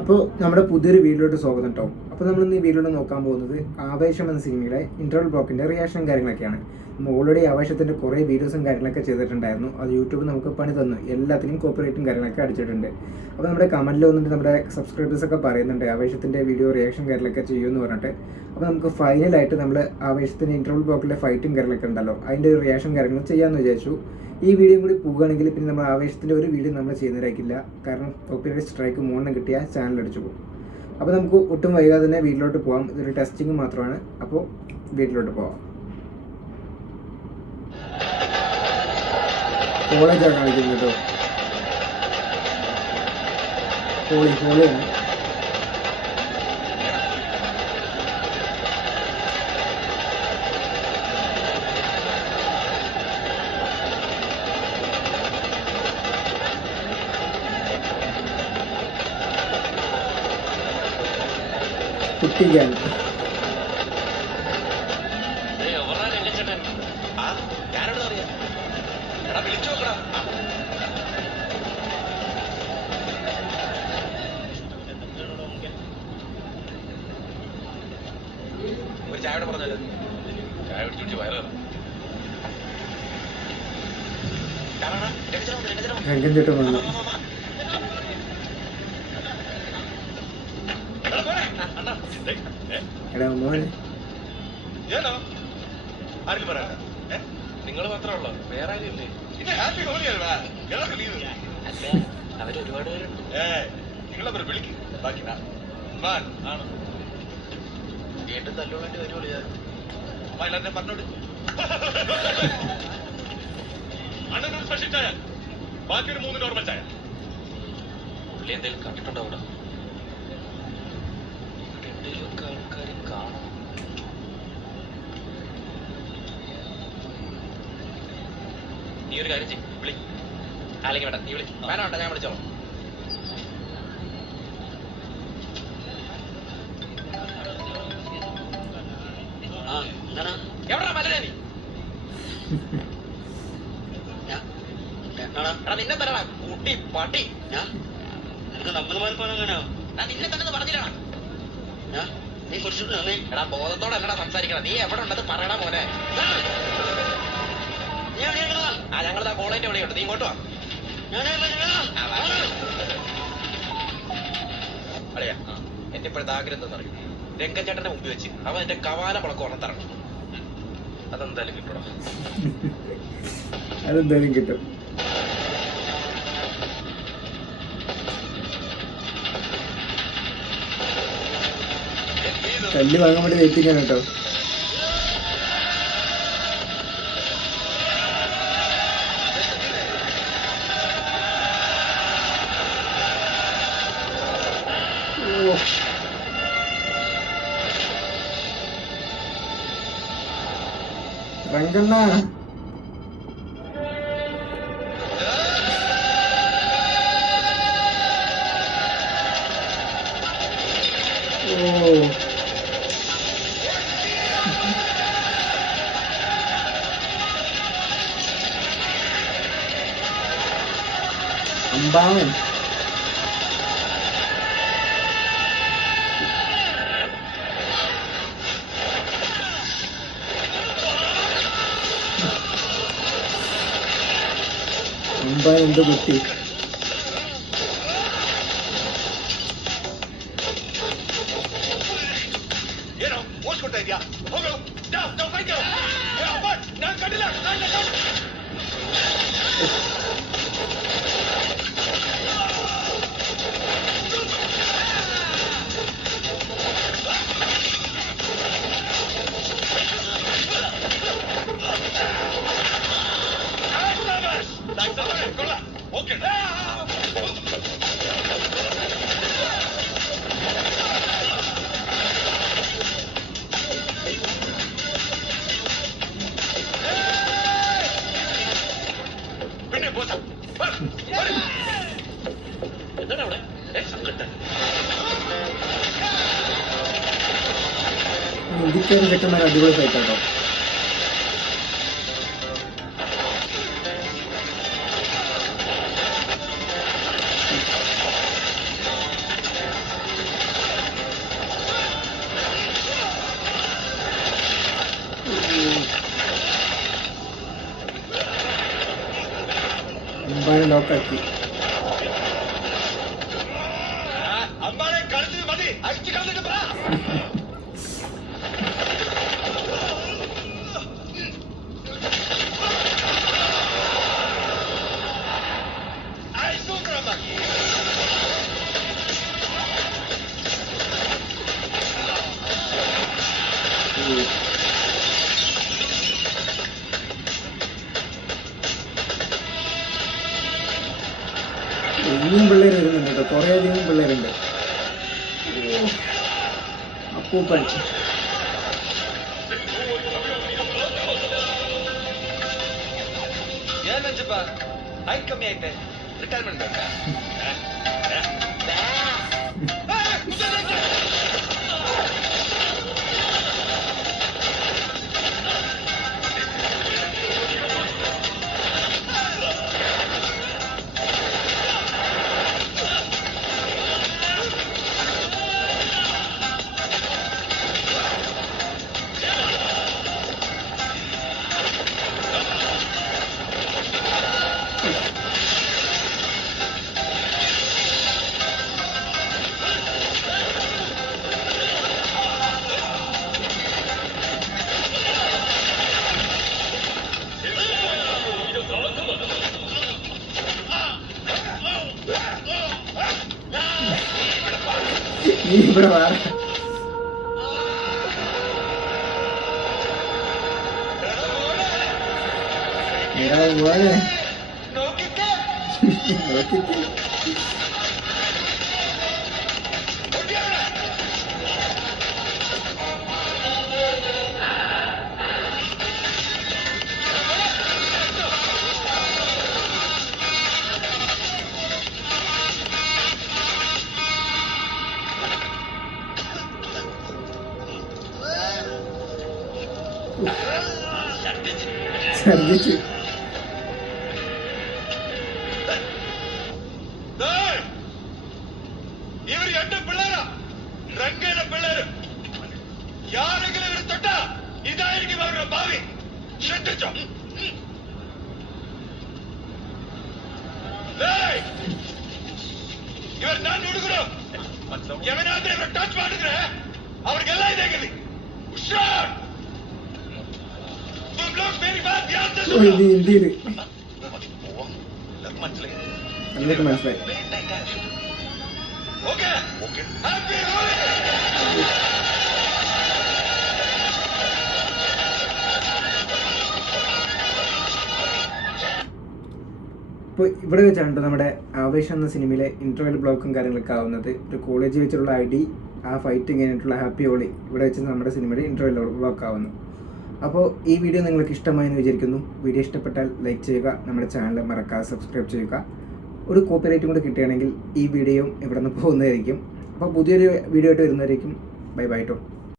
അപ്പോൾ നമ്മുടെ പുതിയൊരു വീഡിയോയിലോട്ട് സ്വാഗതം കേട്ടോ. അപ്പോൾ നമ്മളിന്ന് ഈ വീഡിയോയിൽ നോക്കാൻ പോകുന്നത് ആവേശം എന്ന സിനിമയുടെ ഇൻ്റർവൽ ബ്ലോക്കിൻ്റെ റിയാക്ഷൻ കാര്യങ്ങളൊക്കെയാണ്. നമ്മൾ ഓൾറെഡി ആവേശത്തിൻ്റെ കുറേ വീഡിയോസും കാര്യങ്ങളൊക്കെ ചെയ്തിട്ടുണ്ടായിരുന്നു. അത് യൂട്യൂബ് നമുക്ക് പണി തന്നു, എല്ലാത്തിനും കോപ്പറേറ്റും കാര്യങ്ങളൊക്കെ അടിച്ചിട്ടുണ്ട്. അപ്പോൾ നമ്മുടെ കമൻറ്റിൽ വന്നിട്ട് നമ്മുടെ സബ്സ്ക്രൈബേഴ്സൊക്കെ പറയുന്നുണ്ട് ആവേശത്തിൻ്റെ വീഡിയോ റിയാക്ഷൻ കാര്യങ്ങളൊക്കെ ചെയ്യുമെന്ന് പറഞ്ഞിട്ട്. അപ്പോൾ നമുക്ക് ഫൈനലായിട്ട് നമ്മൾ ആവേശത്തിൻ്റെ ഇൻ്റർവൽ ബ്ലോക്കിലെ ഫൈറ്റും കാര്യങ്ങളൊക്കെ ഉണ്ടല്ലോ, അതിൻ്റെ ഒരു റിയാക്ഷൻ കാര്യങ്ങൾ ചെയ്യാമെന്ന് വിചാരിച്ചു. ഈ വീഡിയോ കൂടി പോകുകയാണെങ്കിൽ പിന്നെ നമ്മൾ ആവേശത്തിൻ്റെ ഒരു വീഡിയോ നമ്മൾ ചെയ്യുന്നതായിരിക്കില്ല, കാരണം കോപ്പിറൈറ്റ് സ്ട്രൈക്ക് മോണം കിട്ടിയ ചാനൽ അടിച്ചു പോകും. അപ്പോൾ നമുക്ക് ഒട്ടും വൈകാതെ തന്നെ വീട്ടിലോട്ട് പോകാം. ഇതൊരു ടെസ്റ്റിംഗ് മാത്രമാണ്. അപ്പോൾ വീട്ടിലോട്ട് പോവാം. കോളേജാണ് കാണിക്കുന്നത് കേട്ടോ. ഹോളിയാണ്. കുട്ടിക്കാൻ ഒരു ചായയോടെ പറഞ്ഞല്ലോ, ചായ കുടിച്ചു വയറ് രംഗം ചേട്ടൻ വന്നു. എടാ മോനെ, ആരെങ്കിലും പറയാ നിങ്ങൾ മാത്രമേ ഉള്ളൂ, വേറെ ആരും ഇല്ലേ? ഇത് ഹാപ്പി ഹോളിയല്ലേ, അവര് ഒരുപാട് പേരുണ്ട്. നിങ്ങളവരെ വിളിക്കും, ബാക്കി ആണ് വീണ്ടും തല്ലുകൊണ്ടി വരുള്ളൂ. ഞാൻ എല്ലാവരും പറഞ്ഞോട് അണ്ണനൊരു സ്പെഷ്യൽ ചായ, ബാക്കി ഒരു 3 നോർമൽ ചായ. പുള്ളി എന്തെങ്കിലും കണ്ടിട്ടുണ്ടോ അവിടെ? എന്തെങ്കിലുമൊക്കെ ആൾക്കാർ കാണും. നീ ഒരു കാര്യം ചെയ്യും, വിളി. അല്ലെങ്കിൽ വേണ്ട, നീ വിളി. വേണ്ട, ഞാൻ വിളിച്ചോളാം. എവിടാ മലരാ നീ? നിന്നെ തരടാ കുട്ടി പട്ടി. നിന്നെ തന്നെ പറഞ്ഞില്ലടാ. എടാ ബോധത്തോടെ അല്ലടാ സംസാരിക്കണം. നീ എവിടെ ഉണ്ടത് പറയടാ മോനെ. ഞങ്ങളിതാ കോളേജിന്റെ എവിടെയുണ്ട്, നീ ഇങ്ങോട്ട് വാ. അടയാ, എന്റെ ഇപ്പോഴത്തെ ആഗ്രഹം എന്താണെന്നറിയും? രംഗച്ചേട്ടന്റെ മുമ്പിൽ വെച്ച് അവൻ എന്റെ കവാല മുളക്ക് ഉണർത്തറണം. അതെന്തായാലും കിട്ടണം. അതെന്തായാലും കിട്ടും. തല്ല് വാങ്ങാൻ വേണ്ടി വെയിറ്റിംഗ് ആണ് കേട്ടോ. രംഗണ്ണ അമ്പാവൻ അമ്പാൻ എന്തോ കുട്ടി. എന്താണ് അവിടെ? ഇന്ത്യക്കാരും ചെക്കന്മാർ അടിപൊളി ഫൈറ്റാട്ടോ. ലോക്കാക്കി. അമ്പാനെ കളിച്ചത് മതി, അടിച്ചു കളഞ്ഞിട്ട് പറ. ഇനിയും പിള്ളേർ വരുന്നുണ്ട് കേട്ടോ, കുറേ അധികം പിള്ളേരുണ്ട്. അപ്പൂപ്പൻ ಏನಂಜಪ್ಪ ಹೈಟ್ ಕಮ್ಮಿ ಐತೆ, ರಿಟೈರ್ಮೆಂಟ್ ಬೇಕಾ? നീ ഇവിടെ വേറെ പോലെ നോക്കിക്കേ. നോക്കിക്കേ. ഛർദിച്ചു. ഇവർ എന്റെ പിള്ളേരാ, രംഗയുടെ പിള്ളേര്. യാരെങ്കിലും ഇവർ തൊട്ടാ ഇതായിരിക്കും അവരുടെ ഭാവി. ശ്രദ്ധിച്ചോ? ഇവർ ഞാൻ ಹುಡುಗರು, ಎವನಾದ್ರೂ ಇವರು ಟಚ್ ಮಾಡಿದ್ರೆ ಅವ್ರಿಗೆಲ್ಲ ಇದಾಗಿದೆ. ಹುಷಾರ್. तुम लोग मेरी बात ध्यान से सुनो. ഹിന്ദിയില് മനസ്സിലായി? എന്നിട്ട് മനസ്സിലായി. Okay okay. ഹാപ്പി ഹോളി. ഇപ്പോൾ ഇവിടെ വെച്ചാണ് നമ്മുടെ ആവേശം എന്ന സിനിമയിലെ ഇൻ്റർവെൽ ബ്ലോക്കും കാര്യങ്ങളൊക്കെ ആവുന്നത്. ഒരു കോളേജ് വെച്ചിട്ടുള്ള അടി, ആ ഫൈറ്റ് കഴിഞ്ഞിട്ടുള്ള ഹാപ്പി ഹോളി ഇവിടെ വെച്ച് നമ്മുടെ സിനിമയുടെ ഇൻ്റർവെൽ ബ്ലോക്ക് ആവുന്നു. അപ്പോൾ ഈ വീഡിയോ നിങ്ങൾക്ക് ഇഷ്ടമായെന്ന് വിചാരിക്കുന്നു. വീഡിയോ ഇഷ്ടപ്പെട്ടാൽ ലൈക്ക് ചെയ്യുക, നമ്മുടെ ചാനൽ മറക്കാതെ സബ്സ്ക്രൈബ് ചെയ്യുക. ഒരു കോപ്പിറൈറ്റും കൂടി കിട്ടുകയാണെങ്കിൽ ഈ വീഡിയോ ഇവിടെ നിന്ന് പോകുന്നതായിരിക്കും. അപ്പോൾ പുതിയൊരു വീഡിയോ ആയിട്ട് വരുന്നതായിരിക്കും. ബൈ ബൈ ട്ടോ.